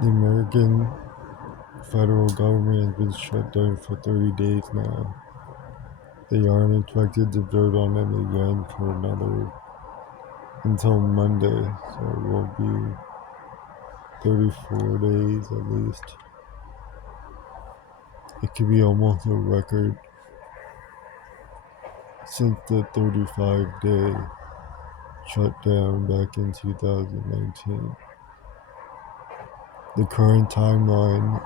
The American federal government has been shut down for 30 days now. They aren't expected to vote on it again for another until Monday, so it will be 34 days at least. It could be almost a record since the 35-day shutdown back in 2019. The current timeline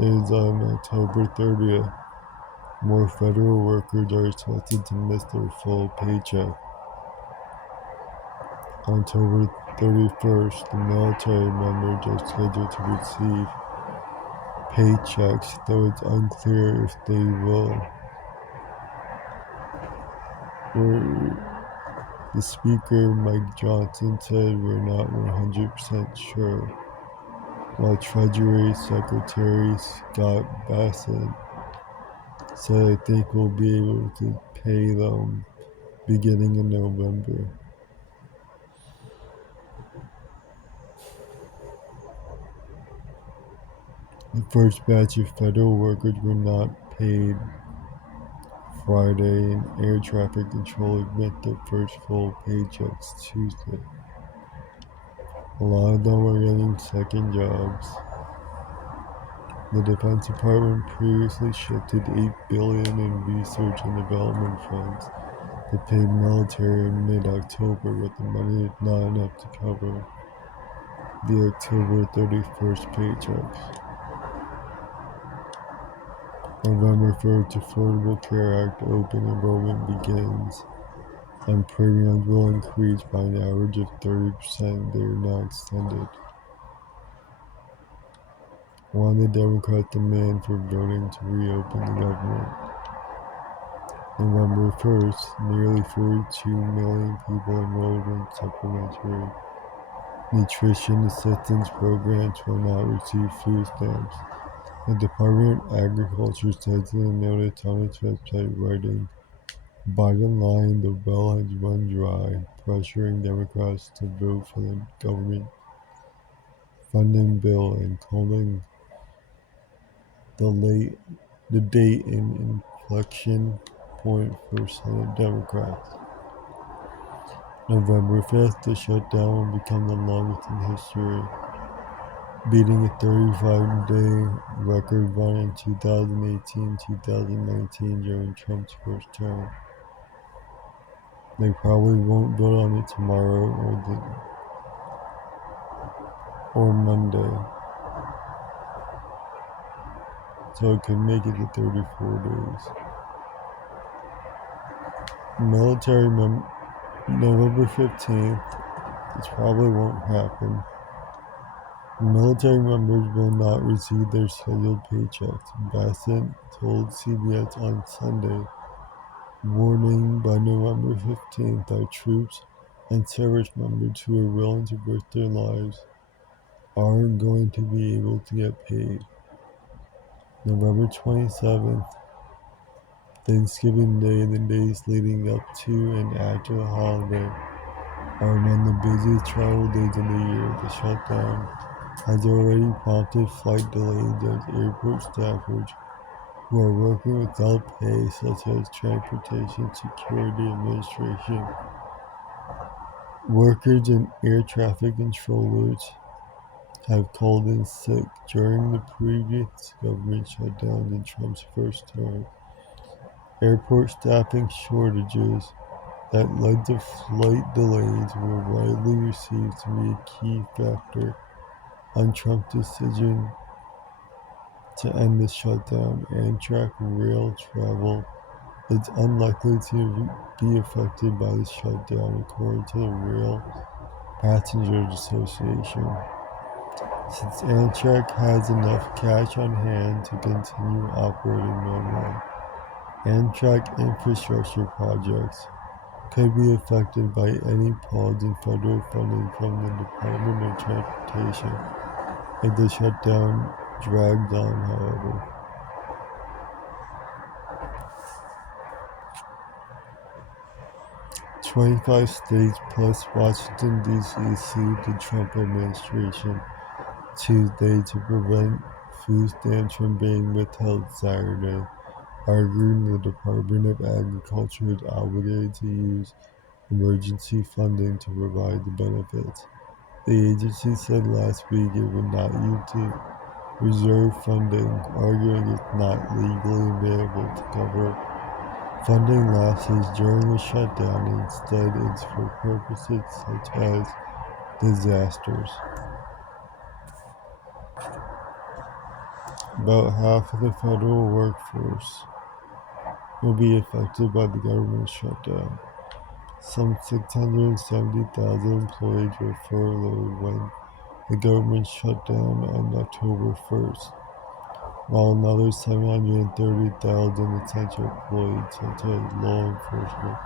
is on October 30th. More federal workers are expected to miss their full paycheck. On October 31st, the military members are scheduled to receive paychecks, though it's unclear if they will. The Speaker, Mike Johnson, said we're not 100% sure, while Treasury Secretary Scott Bassett said I think we'll be able to pay them beginning in November. The first batch of federal workers were not paid Friday, and air traffic controllers met their first full paychecks Tuesday. A lot of them are getting second jobs. The Defense Department previously shifted $8 billion in research and development funds to pay military in mid-October, but the money is not enough to cover the October 31st paychecks. November 1st, Affordable Care Act open enrollment begins, and premiums will increase by an average of 30%. They are not extended. One of the Democrats demand for voting to reopen the government. November 1st, nearly 42 million people enrolled in supplementary nutrition assistance programs will not receive food stamps. The Department of Agriculture says in a notice on its website, writing, "Bottom line, the well has run dry, pressuring Democrats to vote for the government funding bill and calling the date an inflection point for Senate Democrats." November 5th, the shutdown will become the longest in history, beating a 35-day record run in 2018-2019 during Trump's first term. They probably won't vote on it tomorrow or Monday, so it could make it to 34 days. November 15th, this probably won't happen. Military members will not receive their scheduled paychecks, Bassett told CBS on Sunday, warning by November 15th that troops and service members who are willing to risk their lives aren't going to be able to get paid. November 27th, Thanksgiving Day, and the days leading up to and after the holiday are among the busiest travel days of the year. The shutdown has already prompted flight delays as airport staffers who are working without pay, such as Transportation Security Administration workers and air traffic controllers, have called in sick during the previous government shutdown in Trump's first term. Airport staffing shortages that led to flight delays were widely received to be a key factor on Trump's decision to end the shutdown. Amtrak rail travel is unlikely to be affected by the shutdown, according to the Rail Passengers Association, since Amtrak has enough cash on hand to continue operating normally. Amtrak infrastructure projects could be affected by any pause in federal funding from the Department of Transportation if the shutdown drags on, however. 25 states plus Washington, D.C. sued the Trump administration Tuesday to prevent food stamps from being withheld Saturday, arguing the Department of Agriculture is obligated to use emergency funding to provide the benefits. The agency said last week it would not use reserve funding, arguing it's not legally available to cover funding losses during the shutdown. Instead, it's for purposes such as disasters. About half of the federal workforce will be affected by the government shutdown. Some 670,000 employees were furloughed when the government shut down on October 1st, while another 730,000 essential employees, such as law enforcement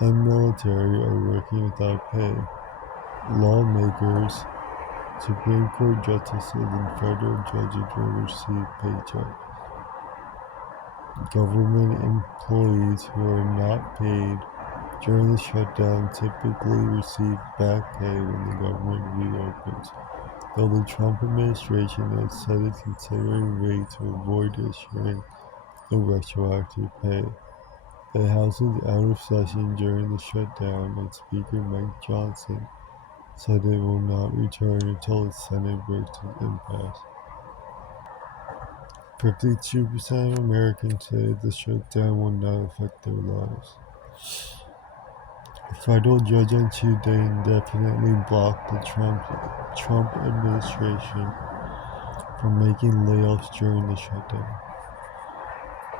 and military, are working without pay. Lawmakers, Supreme Court justices, and federal judges will receive paychecks. Government employees who are not paid during the shutdown typically receive back pay when the government reopens, though the Trump administration has said it's considering ways to avoid issuing the retroactive pay. The House is out of session during the shutdown, and Speaker Mike Johnson said it will not return until the Senate breaks its impasse. 52% of Americans say the shutdown will not affect their lives. A federal judge on Tuesday indefinitely blocked the Trump administration from making layoffs during the shutdown.